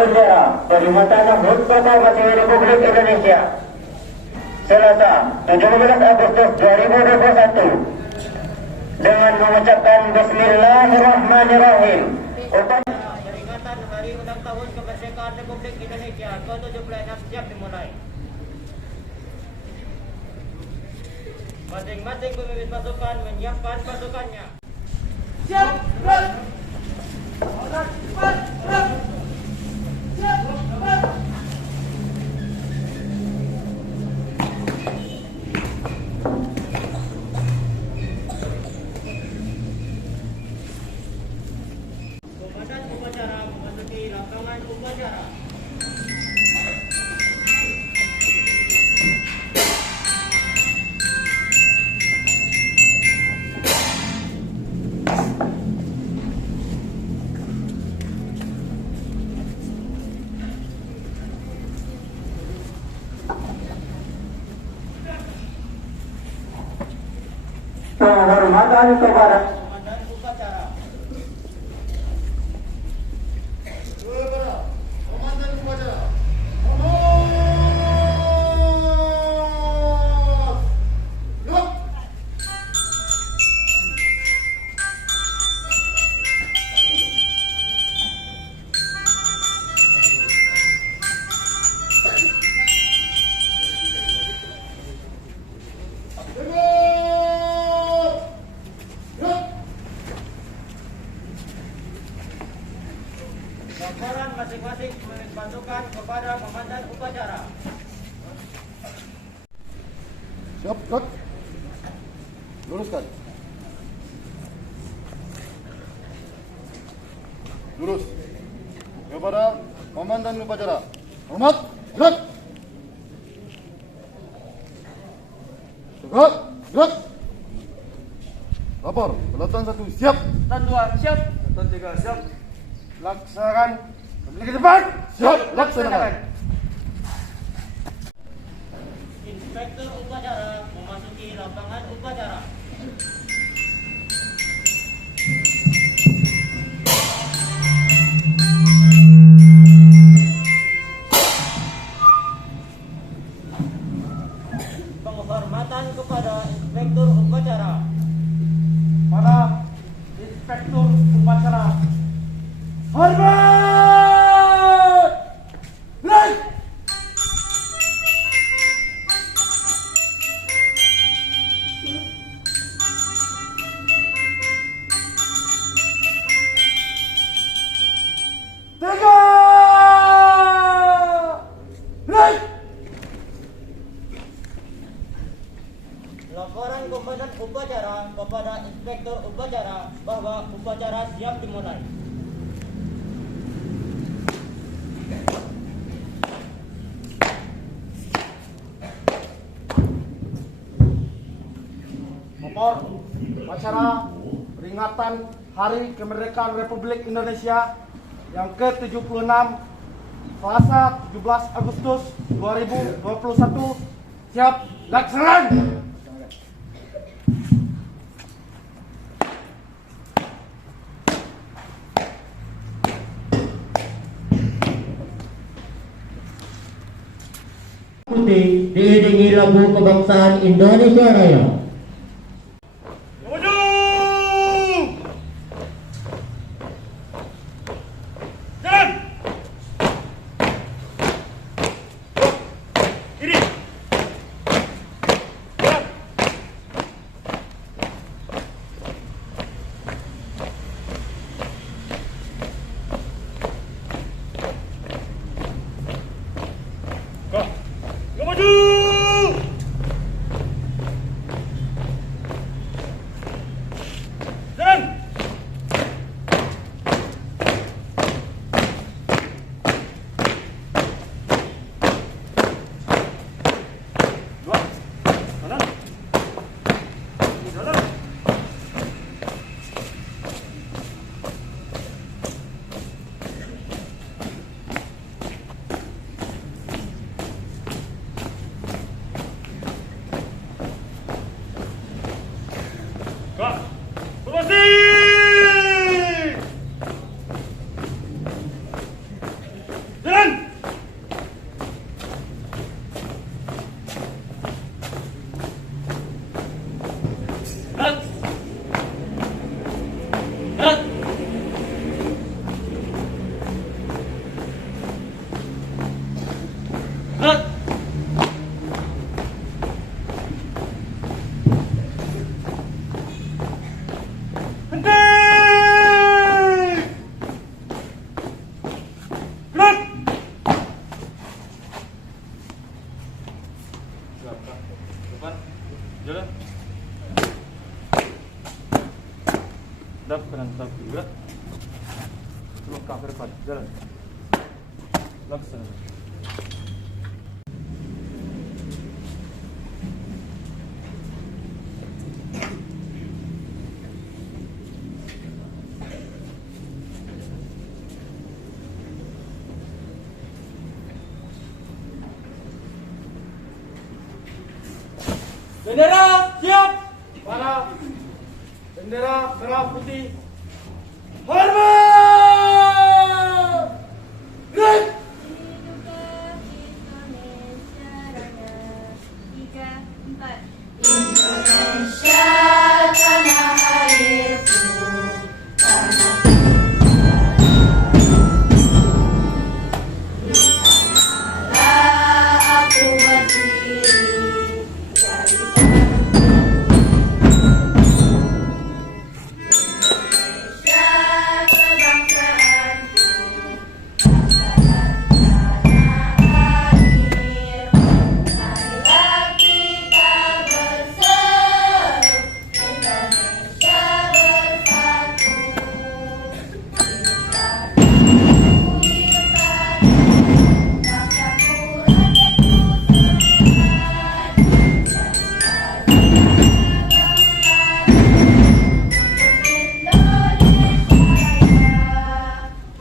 bendera dari Mataram HUT Kota Bekasi Republik Indonesia. Selasa 17 Agustus 2021 dengan mengucapkan Bismillahirrahmanirrahim. Peringatan Hari Ulang Tahun Kemerdekaan Republik Indonesia ke-76 siap dimulai. Masing-masing pemimpin pasukan menyiapkan pasukannya. Siap, gerak. Cepat, gerak. Siap, gerak. Komandan upacara memasuki lapangan upacara. Penghormatan kepada komandan upacara. Komandan upacara. Laporan masing-masing pemimpin pasukan kepada komandan upacara. Siap, gerak. Luruskan. Lurus. Kepada komandan upacara. Hormat, gerak. Gerak, gerak. Lapor, Pelatan 1 siap. Pelatan 2 siap. Pelatan 3 siap. Laksanakan. Kembali ke depan. Siap, laksanakan. Inspektur upacara memasuki lapangan upacara. Penghormatan kepada inspektur upacara. Para inspektur upacara. Hormat! Gerak! Tiga! Gerak! Laporan komandan upacara kepada inspektur upacara bahwa upacara siap dimulai. Lapor upacara peringatan Hari Kemerdekaan Republik Indonesia yang ke-76 Selasa 17 Agustus 2021 siap laksanakan. Putih diiringi lagu kebangsaan Indonesia Raya. Maju! Jalan! Kiri! Jalan! Go! Go maju! langkah ke depan. Jalan. Laksanakan. Bendera siap. Para bendera merah putih. Hormat! Gerak! Indonesia tanah airku, tanah aku berdiri dari Indonesia kebangsaanku, tanah air. Marilah kita berseru, Indonesia bersatu.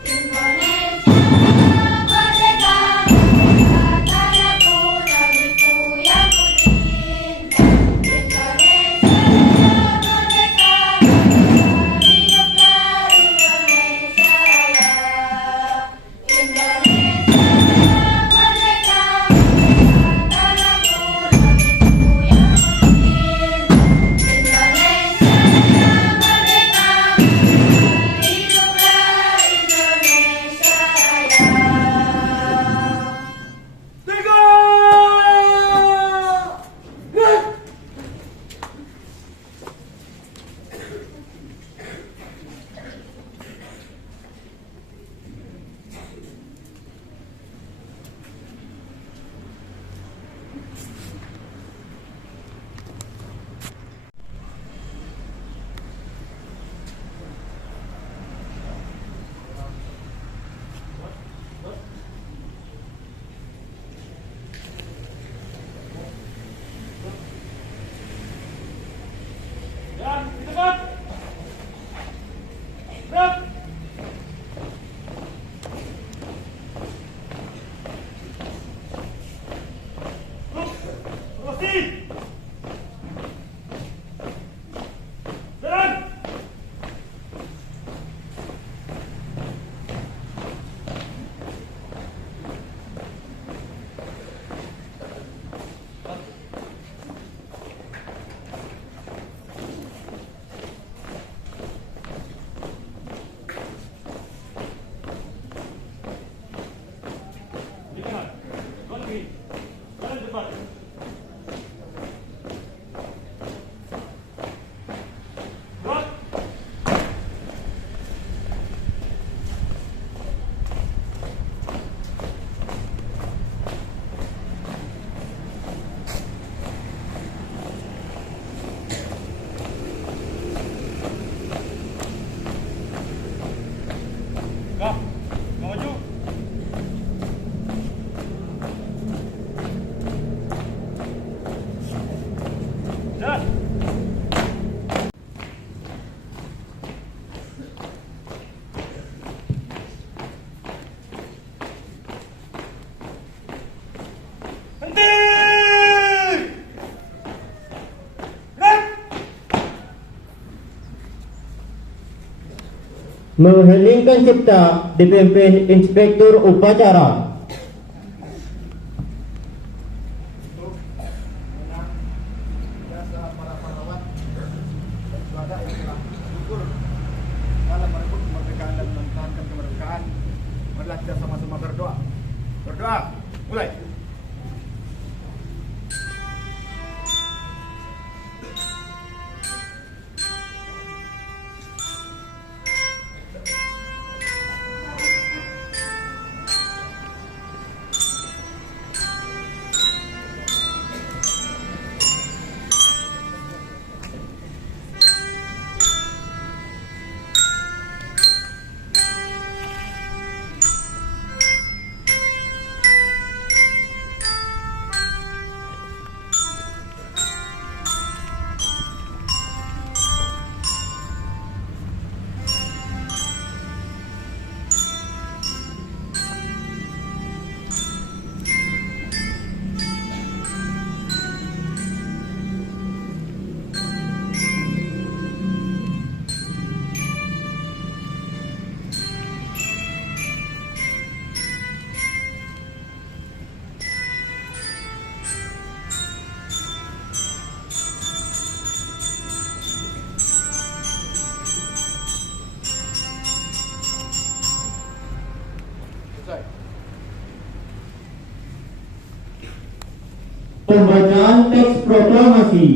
Indonesia merdeka, tanahku negeriku yang ku cinta. Indonesia merdeka, hiduplah Indonesia Raya. Indonesia merdeka, tanahku negeriku yang ku cinta. Indonesia merdeka, hiduplah Indonesia Raya. Tiga! Gerak! Dan di depan. Gerak! Terus. Jalan. Di kanan. Jalan kiri. Jalan depan. Gerak. Kak, mau maju? Jalan. Henti! Gerak! Mengheningkan cipta dipimpin Inspektur Upacara. Biasa para pahlawan dan syuhada yang telah gugur dalam merebut kemerdekaan dan mempertahankan kemerdekaan. Marilah kita sama-sama berdoa. Berdoa. Mulai. Selesai. Pembacaan teks proklamasi.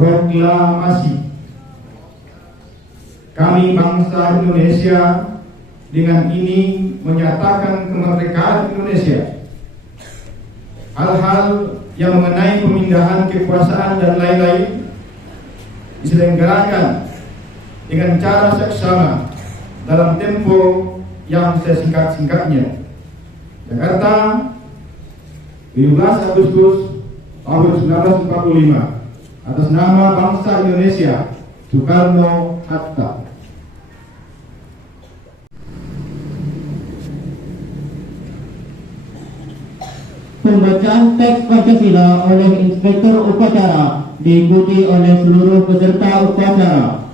Proklamasi. Kami bangsa Indonesia dengan ini menyatakan kemerdekaan Indonesia. Hal-hal yang mengenai pemindahan kekuasaan dan lain-lain diselenggarakan dengan cara seksama dalam tempo yang sesingkat-singkatnya. Jakarta, 17 Agustus tahun 1945. Atas nama bangsa Indonesia, Soekarno-Hatta. Pembacaan teks Pancasila oleh Inspektur Upacara diikuti oleh seluruh peserta upacara.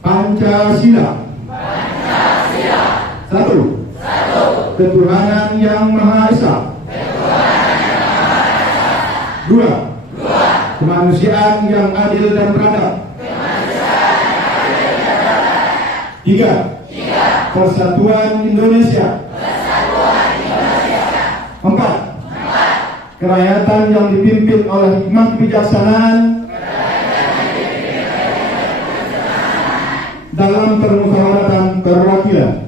Pancasila. Satu. Ketuhanan yang Maha Esa. Dua. Kemanusiaan yang adil dan beradab. Tiga. Persatuan Indonesia. Empat. Kerakyatan yang dipimpin oleh hikmah kebijaksanaan dalam permusyawaratan perwakilan.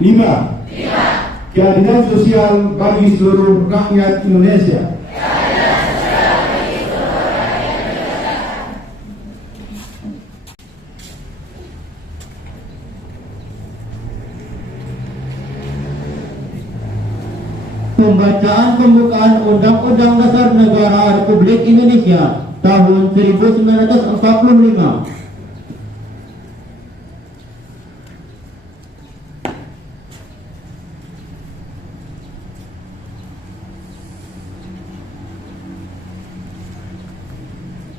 5. Keadilan sosial bagi seluruh rakyat Indonesia. Pembacaan pembukaan Undang-Undang Dasar Negara Republik Indonesia tahun 1945.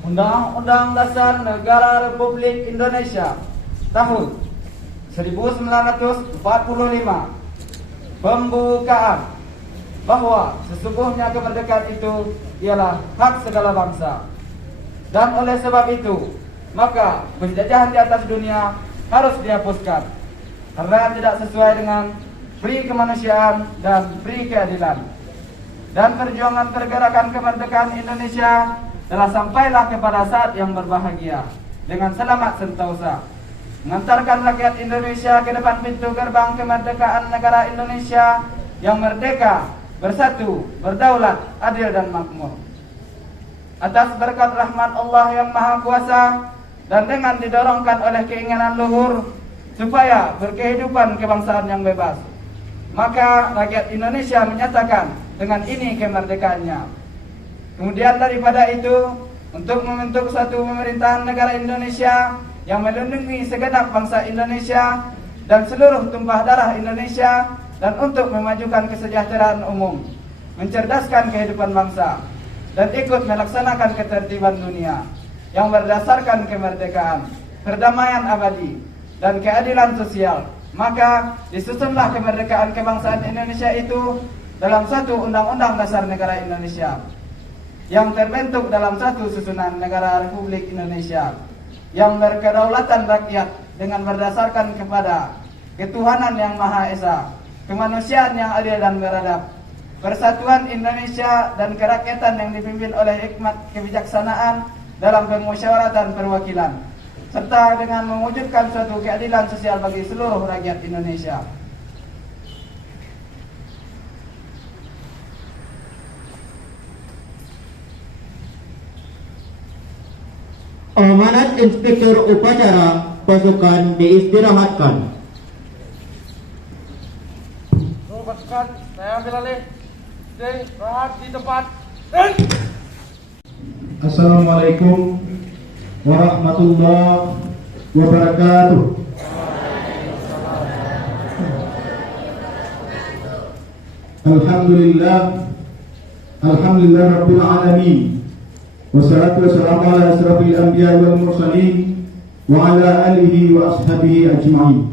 Undang-Undang Dasar Negara Republik Indonesia tahun 1945. Pembukaan bahwa sesungguhnya kemerdekaan itu ialah hak segala bangsa, dan oleh sebab itu maka penjajahan di atas dunia harus dihapuskan karena tidak sesuai dengan pri kemanusiaan dan pri keadilan. Dan perjuangan pergerakan kemerdekaan Indonesia telah sampailah kepada saat yang berbahagia dengan selamat sentosa, mengantarkan rakyat Indonesia ke depan pintu gerbang kemerdekaan negara Indonesia yang merdeka, bersatu, berdaulat, adil dan makmur. Atas berkat rahmat Allah yang Maha Kuasa dan dengan didorongkan oleh keinginan luhur supaya berkehidupan kebangsaan yang bebas, maka rakyat Indonesia menyatakan dengan ini kemerdekaannya. Kemudian daripada itu, untuk membentuk suatu pemerintahan negara Indonesia yang melindungi segenap bangsa Indonesia dan seluruh tumpah darah Indonesia, dan untuk memajukan kesejahteraan umum, mencerdaskan kehidupan bangsa, dan ikut melaksanakan ketertiban dunia yang berdasarkan kemerdekaan, perdamaian abadi, dan keadilan sosial. Maka disusunlah kemerdekaan kebangsaan Indonesia itu dalam satu Undang-Undang Dasar Negara Indonesia yang terbentuk dalam satu susunan negara Republik Indonesia yang berkedaulatan rakyat dengan berdasarkan kepada ketuhanan yang Maha Esa, kemanusiaan yang adil dan beradab, persatuan Indonesia dan kerakyatan yang dipimpin oleh hikmat kebijaksanaan dalam permusyawaratan perwakilan, serta dengan mewujudkan suatu keadilan sosial bagi seluruh rakyat Indonesia. Amanat Inspektur Upacara pasukan diistirahatkan. Seluruh pasukan, saya ambil alih. Rahat di tempat. Assalamualaikum warahmatullahi wabarakatuh. Alhamdulillah Rabbil Alamin. Wassalatu wassalamu ala asrafil anbiya wal mursalin wa ala alihi wa ashabihi ajma'in.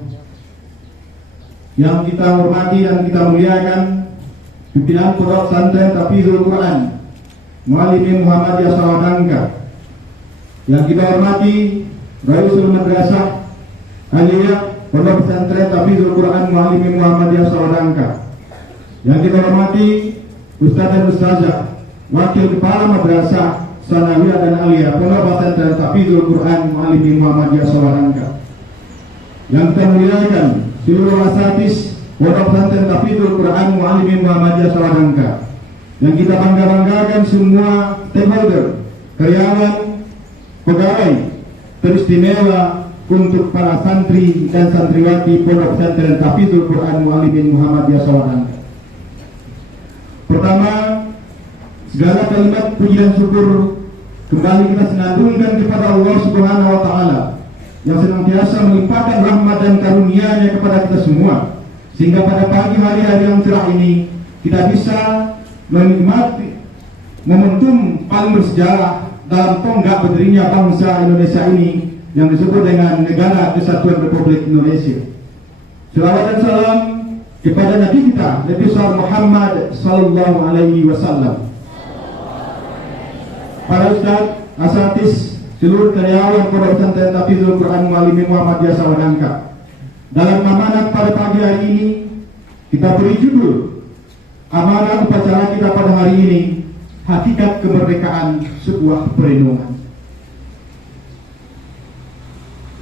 Yang kita hormati dan kita muliakan pimpinan Pondok Pesantren Tahfidzul Quran Muallimin Muhammadiyah Sawadangka. Yang kita hormati Raisul Madrasah Aliyah Pondok Pesantren Tahfidzul Quran Muallimin Muhammadiyah Sawadangka. Yang kita hormati Ustaz dan Ustazah Wakil Kepala Madrasah Sanawiyah dan Aliyah Pondok Pesantren Tahfidzul Quran Muallimin Muhammadiyah Sawadangka. Yang kita muliakan seluruh asatidz Pondok Pesantren Tahfidzul Quran Muallimin Muhammadiyah Sawadangka. Yang kita bangga-banggakan semua stakeholder, karyawan, pegawai teristimewa untuk para santri dan santriwati Pondok Pesantren Tahfidzul Quran Muallimin Muhammadiyah Sawadangka. Pertama, segala kalimat puji dan syukur kembali kita senandungkan kepada Allah Subhanahu wa taala yang senantiasa melimpahkan rahmat dan karunia-Nya kepada kita semua, sehingga pada pagi hari-hari yang cerah ini kita bisa menikmati momentum paling bersejarah dalam tonggak berdirinya bangsa Indonesia ini yang disebut dengan Negara Kesatuan Republik Indonesia. Selawat dan salam kepada Nabi kita Nabi besar Muhammad sallallahu alaihi wasallam. Para ustaz, asatidz, seluruh karyawan Pondok Pesantren Tahfidzul Quran Muallimin Muhammadiyah Sawadangka. Dalam amanat pada pagi hari ini kita beri judul amanat upacara kita pada hari ini, hakikat kemerdekaan sebuah perlindungan.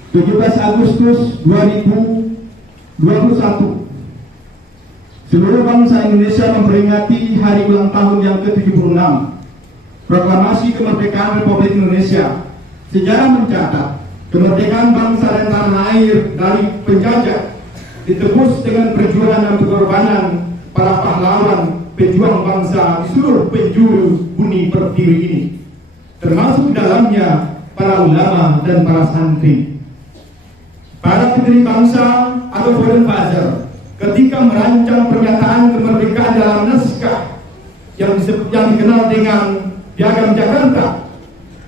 17 Agustus 2021 seluruh bangsa Indonesia memperingati hari ulang tahun yang ke-76 Proklamasi Kemerdekaan Republik Indonesia. Sejarah mencatat kemerdekaan bangsa dan tanah air dari penjajah ditebus dengan perjuangan dan pengorbanan para pahlawan pejuang bangsa di seluruh penjuru bumi pertiwi ini, termasuk dalamnya para ulama dan para santri. Para pendiri bangsa atau foreign father ketika merancang pernyataan kemerdekaan dalam naskah yang dikenal dengan Piagam Jakarta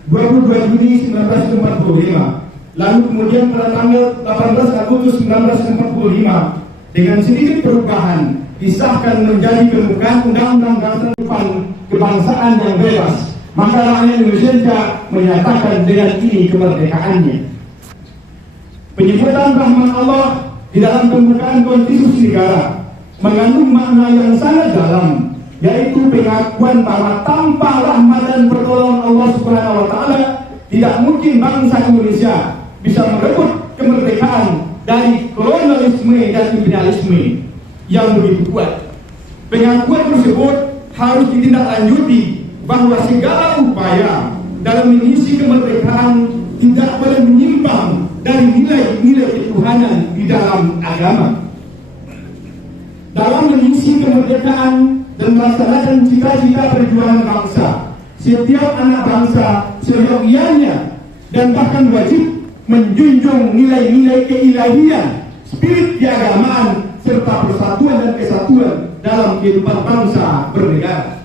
22 Juni 1945, lalu kemudian pada tanggal 18 Agustus 1945 dengan sedikit perubahan disahkan menjadi pembukaan Undang-Undang Dasar Kebangsaan yang bebas, maka rakyat Indonesia menyatakan dengan ini kemerdekaannya. Penyebutan rahmat Allah di dalam pembukaan konstitusi negara mengandung makna yang sangat dalam, yaitu pengakuan bahwa tanpa rahmat dan pertolongan Allah Subhanahu wa taala tidak mungkin bangsa Indonesia bisa merebut kemerdekaan dari kolonialisme dan imperialisme yang begitu kuat. Pengakuan tersebut harus ditindaklanjuti bahwa segala upaya dalam mengisi kemerdekaan tidak boleh menyimpang dari nilai-nilai ketuhanan di dalam agama. Dalam mengisi kemerdekaan dan melaksanakan cita-cita perjuangan bangsa, setiap anak bangsa seyogyanya dan bahkan wajib menjunjung nilai-nilai keilahian, spirit keagamaan serta persatuan dan kesatuan dalam kehidupan bangsa bernegara.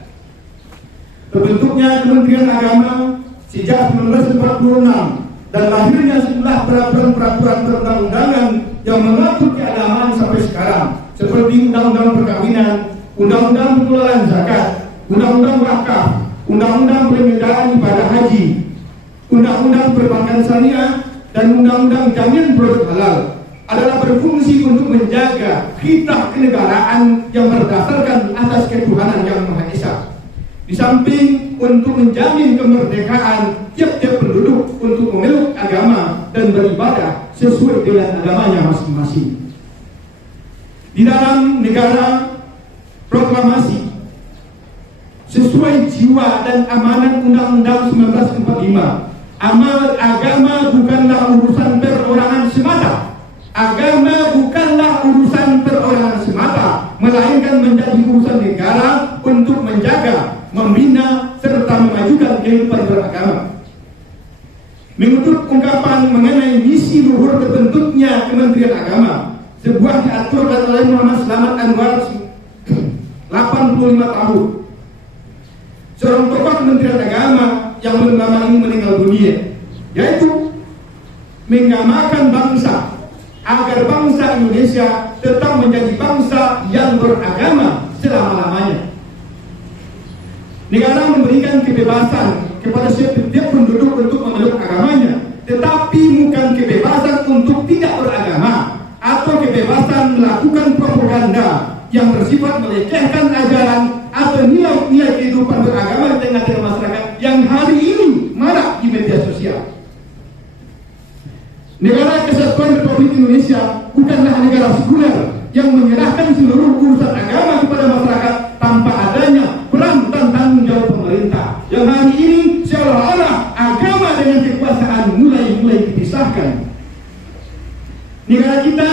Terbentuknya Kementerian Agama sejak 1946 dan lahirnya sejumlah peraturan-peraturan perundang-undangan yang mengatur keagamaan sampai sekarang, seperti Undang-Undang Perkawinan, Undang-Undang Pengelolaan Zakat, Undang-Undang Wakaf, Undang-Undang Penyelenggaraan Ibadah Haji, Undang-Undang Perbankan Syariah, dan Undang-Undang Jaminan Produk Halal adalah berfungsi untuk menjaga kitab kenegaraan yang berdasarkan atas ketuhanan yang Maha Esa. Di samping untuk menjamin kemerdekaan tiap-tiap penduduk untuk memeluk agama dan beribadah sesuai dengan agamanya masing-masing. Di dalam negara proklamasi sesuai jiwa dan amanat Undang-Undang 1945 Agama bukanlah urusan perorangan semata. Agama bukanlah urusan perorangan semata, melainkan menjadi urusan negara untuk menjaga, membina, serta memajukan kehidupan beragama. Mengutip ungkapan mengenai misi luhur terbentuknya Kementerian Agama, sebuah diaturkan oleh Muhammad Slamet Anwar 85 tahun. Seorang tokoh Kementerian Agama yang bernama ini meninggal dunia, yaitu menggamakan bangsa agar bangsa Indonesia tetap menjadi bangsa yang beragama selama-lamanya. Negara memberikan kebebasan kepada setiap penduduk untuk memeluk agamanya, tetapi bukan kebebasan untuk tidak beragama atau kebebasan melakukan propaganda yang bersifat melecehkan ajaran atau nilai-nilai kehidupan beragama di tengah-tengah masyarakat yang hari ini marak di media sosial. Negara Kesatuan Republik Indonesia bukanlah negara sekuler yang menyerahkan seluruh urusan agama kepada masyarakat tanpa adanya peran dan tanggung jawab pemerintah. Yang hari ini seolah-olah agama dengan kekuasaan mulai dipisahkan. Negara kita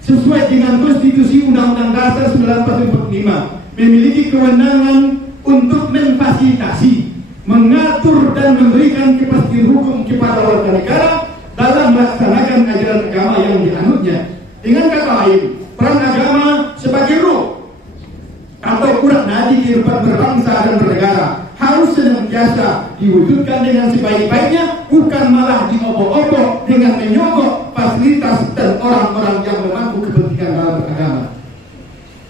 sesuai dengan Konstitusi Undang-Undang Dasar 1945 memiliki kewenangan untuk memfasilitasi, mengatur dan memberikan kepastian hukum kepada warga negara dalam melaksanakan ajaran agama yang dianutnya. Dengan kata lain, peran agama sebagai roh atau urat nadi kehidupan berbangsa dan bernegara harus senantiasa diwujudkan dengan sebaik-baiknya, bukan malah diobok-obok dengan menyogok fasilitas dan orang-orang yang memangku kepentingan dalam beragama.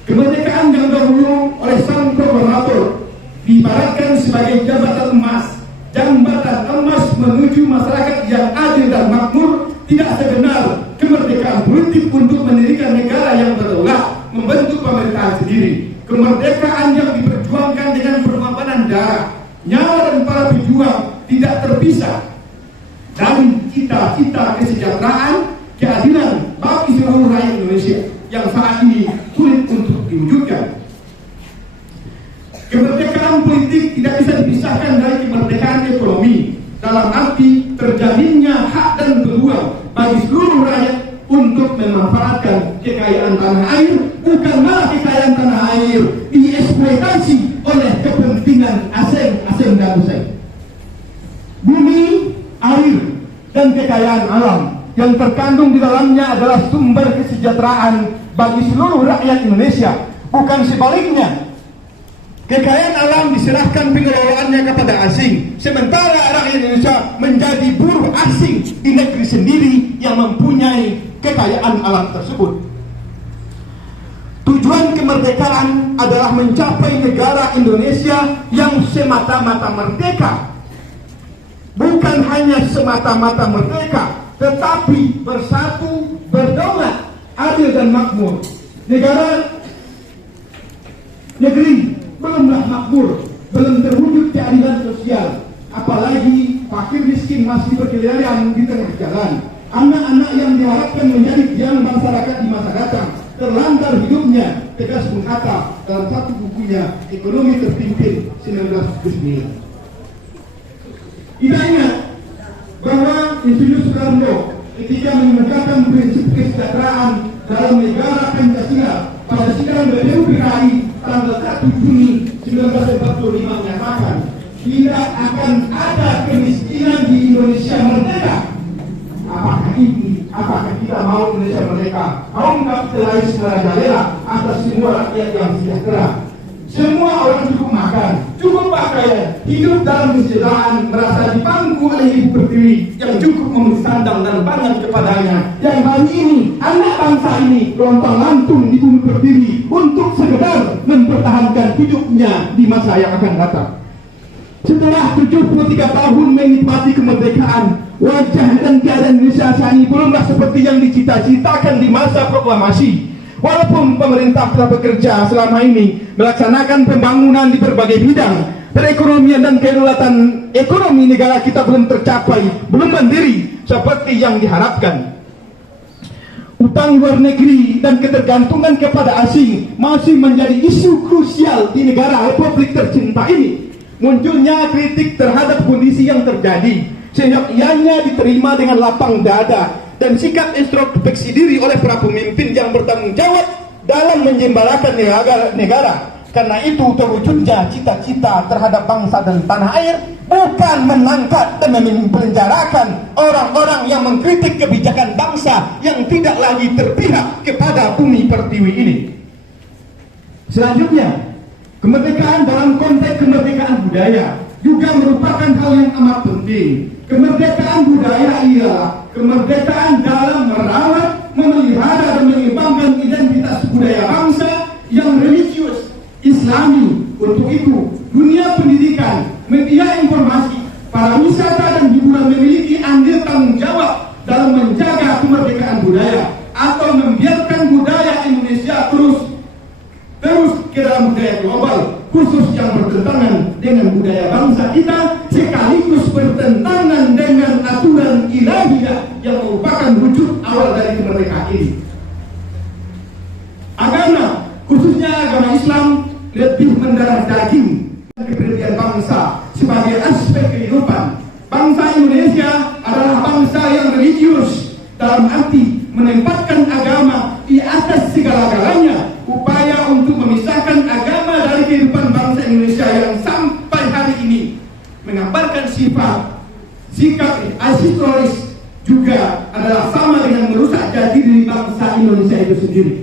Kemerdekaan yang dahulu oleh sang proklamator diibaratkan sebagai jambatan emas menuju masyarakat yang adil dan makmur, tidak sebenar kemerdekaan politik untuk mendirikan negara yang berdaulat, membentuk pemerintahan sendiri. Kemerdekaan yang diperjuangkan dengan pengorbanan darah, nyawa dan para pejuang tidak terpisah dari cita-cita kesejahteraan, keadilan bagi seluruh rakyat Indonesia yang saat ini sulit untuk diwujudkan. Kemerdekaan politik tidak bisa dipisahkan dari kemerdekaan ekonomi, dalam arti terjaminnya hak dan peluang bagi seluruh rakyat untuk memanfaatkan kekayaan tanah air, bukan malah kekayaan tanah air dieksploitasi oleh kepentingan asing dan usai. Bumi, air, dan kekayaan alam yang terkandung di dalamnya adalah sumber kesejahteraan bagi seluruh rakyat Indonesia, bukan sebaliknya. Kekayaan alam diserahkan pengelolaannya kepada asing, sementara rakyat Indonesia menjadi buruh asing di negeri sendiri yang mempunyai kekayaan alam tersebut. Tujuan kemerdekaan adalah mencapai negara Indonesia yang semata-mata merdeka. Bukan hanya semata-mata merdeka, tetapi bersatu, berdaulat, adil dan makmur. Negeri belumlah makmur, belum terwujud keadilan sosial, apalagi fakir miskin masih berkeliaran di tengah jalan. Anak-anak yang diharapkan menjadi tiang masyarakat di masa datang terlantar hidupnya, tegas Bung Hatta dalam satu bukunya Ekonomi Terpimpin 1979. Kita ingat bahwa Insinyur Soekarno ketika mengemukakan prinsip kesejahteraan dalam negara Pancasila pada sidang BPUPKI tanggal 1 Juni 1945 menyatakan tidak akan ada kemiskinan di Indonesia merdeka. Apakah kita mau Indonesia merdeka? Mau kapitalis merajalela atas semua rakyat yang sejahtera? Semua orang cukup makan, cukup pakaian, hidup dalam kesejahteraan, merasa dipangku oleh ibu pertiwi yang cukup memberi sandang dan pangan kepadanya. Yang hari ini anak bangsa ini lontang lantung di bumi pertiwi untuk sekedar mempertahankan hidupnya di masa yang akan datang. Setelah 73 tahun menikmati kemerdekaan, wajah dan keadaan Indonesia saat ini belumlah seperti yang dicita-citakan di masa proklamasi. Walaupun pemerintah telah bekerja selama ini melaksanakan pembangunan di berbagai bidang, perekonomian dan kedaulatan ekonomi negara kita belum tercapai, belum mandiri seperti yang diharapkan. Utang luar negeri dan ketergantungan kepada asing masih menjadi isu krusial di negara Republik tercinta ini. Munculnya kritik terhadap kondisi yang terjadi sehingga ianya diterima dengan lapang dada dan sikap introspeksi diri oleh para pemimpin yang bertanggung jawab dalam menjembalakan negara. Karena itu terwujudnya cita-cita terhadap bangsa dan tanah air bukan menangkap dan memenjarakan orang-orang yang mengkritik kebijakan bangsa yang tidak lagi terpihak kepada bumi pertiwi ini. Selanjutnya, kemerdekaan dalam konteks kemerdekaan budaya juga merupakan hal yang amat penting. Kemerdekaan budaya ialah kemerdekaan dalam merawat, memelihara dan mengembangkan identitas budaya bangsa yang religius, Islami. Untuk itu, dunia pendidikan, media informasi, para wisata dan hiburan memiliki andil tanggung jawab dalam menjaga kemerdekaan budaya atau membiarkan budaya Indonesia terus ke dalam budaya global, khusus yang bertentangan dengan budaya bangsa kita, sekaligus bertentangan dengan aturan ilahiyah yang merupakan wujud awal dari kemerdekaan ini. Agama, khususnya agama Islam, lebih mendarah daging kepribadian bangsa sebagai aspek kehidupan. Bangsa Indonesia adalah bangsa yang religius, dalam arti menempatkan agama di atas segala-galanya. Upaya untuk memisahkan agama dari kehidupan bangsa Indonesia yang sampai hari ini menggambarkan sikap asistoris juga adalah sama dengan merusak jati diri bangsa Indonesia itu sendiri.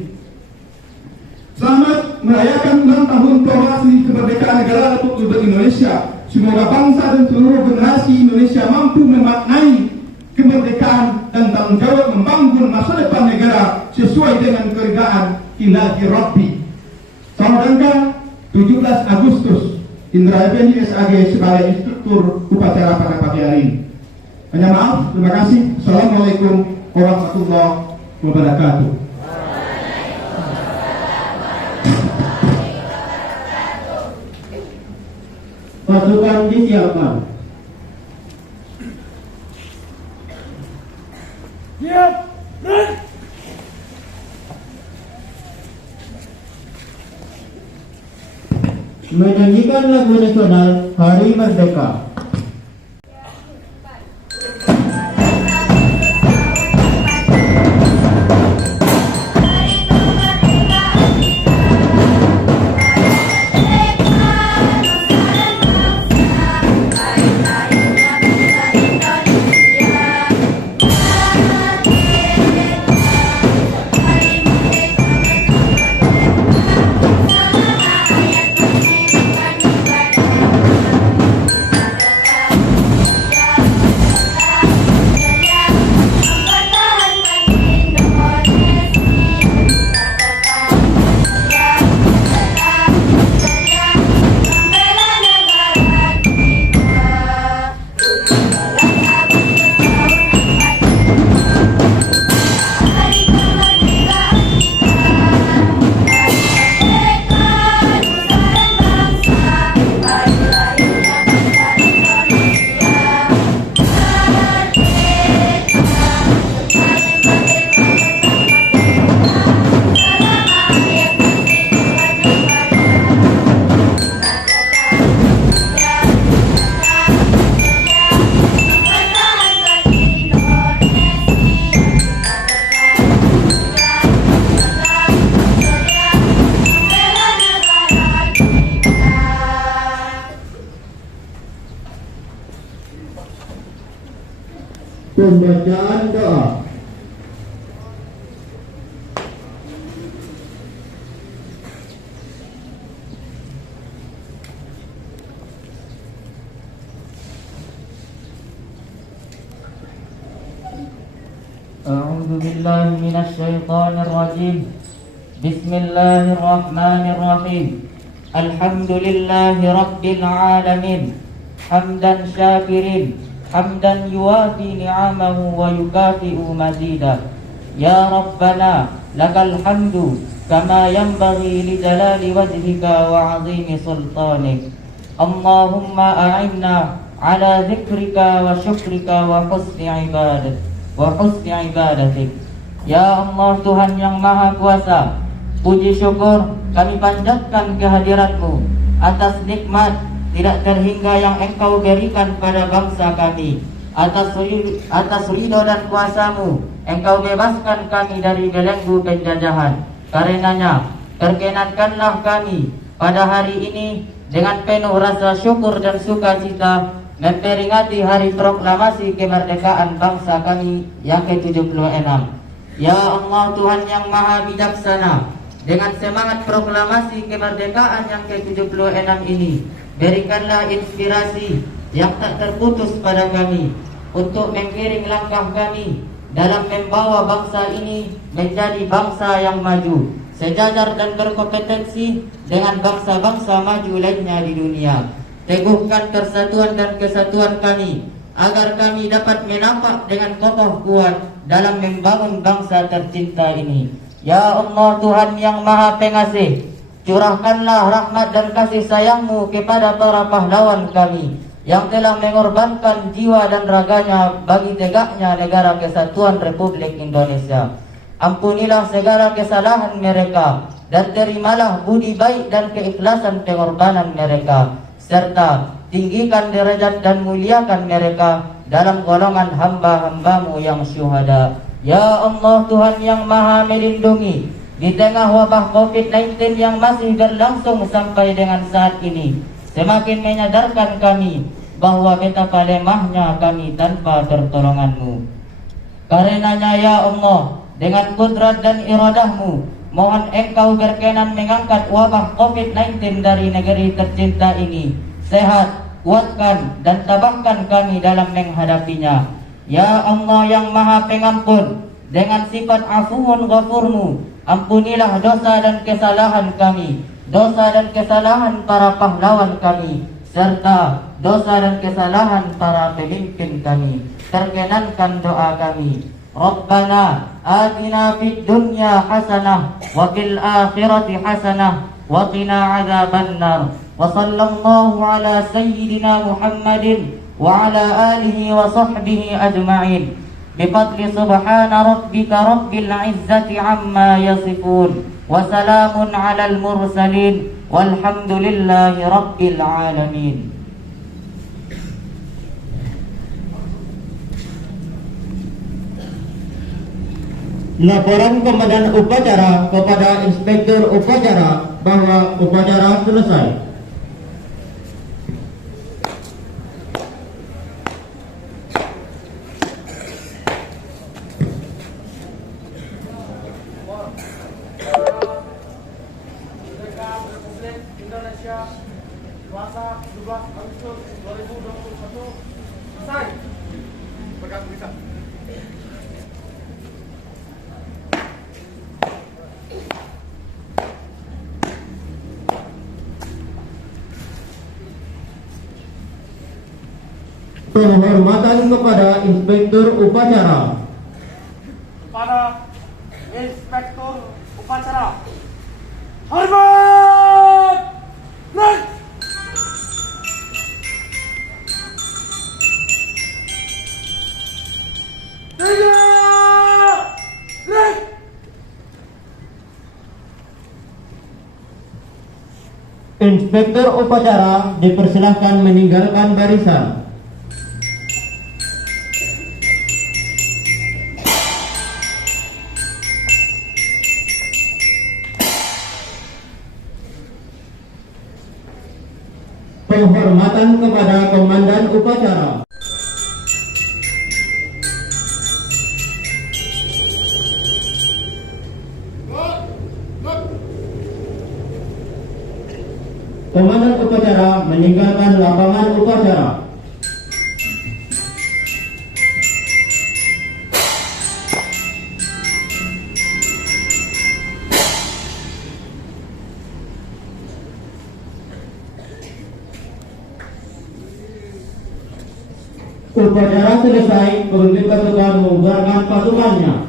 Selamat merayakan ulang tahun proklamasi kemerdekaan negara Republik Indonesia. Semoga bangsa dan seluruh generasi Indonesia mampu memaknai kemerdekaan dan tanggung jawab membangun masa depan negara sesuai dengan keridaan ilahi Rabbi. Saudara, 17 Agustus, Indra Effendi SAG sebagai instruktur upacara pada pagi hari ini. Hanya maaf, terima kasih. Assalamualaikum warahmatullahi wabarakatuh. Pasukan disiapkan. Siap, dan Menyanyikan lagu nasional Hari Merdeka. Pembacaan doa. أعوذ بالله من الشيطان الرجيم. بسم الله الرحمن الرحيم. الحمد لله رب العالمين حمدا شاكرين حمدا يوافي نعمه ويكافئ مزيدا. يا ربنا لك الحمد كما ينبغي لجلال وجهك وعظيم سلطانك. اللهم أعنا على ذكرك وشكرك وحسن ibadatik. Ya Allah, Tuhan yang Maha Kuasa, puji syukur kami panjatkan kehadirat-Mu atas nikmat tidak terhingga yang Engkau berikan pada bangsa kami, atas ridho dan kuasamu, Engkau bebaskan kami dari belenggu penjajahan. Karenanya, perkenankanlah kami pada hari ini dengan penuh rasa syukur dan sukacita memperingati hari proklamasi kemerdekaan bangsa kami yang ke-76. Ya Allah Tuhan yang Maha Bijaksana, dengan semangat proklamasi kemerdekaan yang ke-76 ini, berikanlah inspirasi yang tak terputus pada kami untuk menggiring langkah kami dalam membawa bangsa ini menjadi bangsa yang maju, sejajar dan berkompetensi dengan bangsa-bangsa maju lainnya di dunia. Teguhkan persatuan dan kesatuan kami, agar kami dapat menampak dengan kokoh kuat dalam membangun bangsa tercinta ini. Ya Allah Tuhan yang Maha Pengasih, curahkanlah rahmat dan kasih sayang-Mu kepada para pahlawan kami yang telah mengorbankan jiwa dan raganya bagi tegaknya negara kesatuan Republik Indonesia. Ampunilah segala kesalahan mereka dan terimalah budi baik dan keikhlasan pengorbanan mereka, serta tinggikan derajat dan muliakan mereka dalam golongan hamba-hamba-Mu yang syuhada. Ya Allah Tuhan yang Maha Melindungi, di tengah wabah COVID-19 yang masih berlangsung sampai dengan saat ini, semakin menyadarkan kami bahwa betapa lemahnya kami tanpa pertolongan-Mu. Karenanya ya Allah, dengan kudrat dan iradah-Mu, mohon Engkau berkenan mengangkat wabah COVID-19 dari negeri tercinta ini. Sehat, kuatkan dan tabahkan kami dalam menghadapinya. Ya Allah yang Maha Pengampun, dengan sifat afuun ghafur-Mu, ampunilah dosa dan kesalahan kami, dosa dan kesalahan para pahlawan kami, serta dosa dan kesalahan para pemimpin kami. Perkenankan doa kami. Rabbana atina fid dunya hasanah wa fil akhirati hasanah wa qina adzabannar. Wa sallallahu ala sayyidina Muhammadin wa ala alihi wa sahbihi ajma'in. Bifadli subhana rabbika rabbil izzati amma yasifun. Wa salamun alal mursalin. Walhamdulillahi rabbil alamin. Laporan komandan upacara kepada inspektur upacara bahwa upacara selesai. Republik Indonesia Selasa 17 Agustus 2021 selesai. Pegang bisa. Penghormatan kepada inspektur upacara. Kepada Inspektur Upacara, hormat! Naik! Tiga! Naik! Inspektur upacara dipersilahkan meninggalkan barisan. Penghormatan kepada komandan upacara. Komandan upacara meninggalkan lapangan upacara. Upacara selesai, pemimpin pasukan membubarkan pasukannya.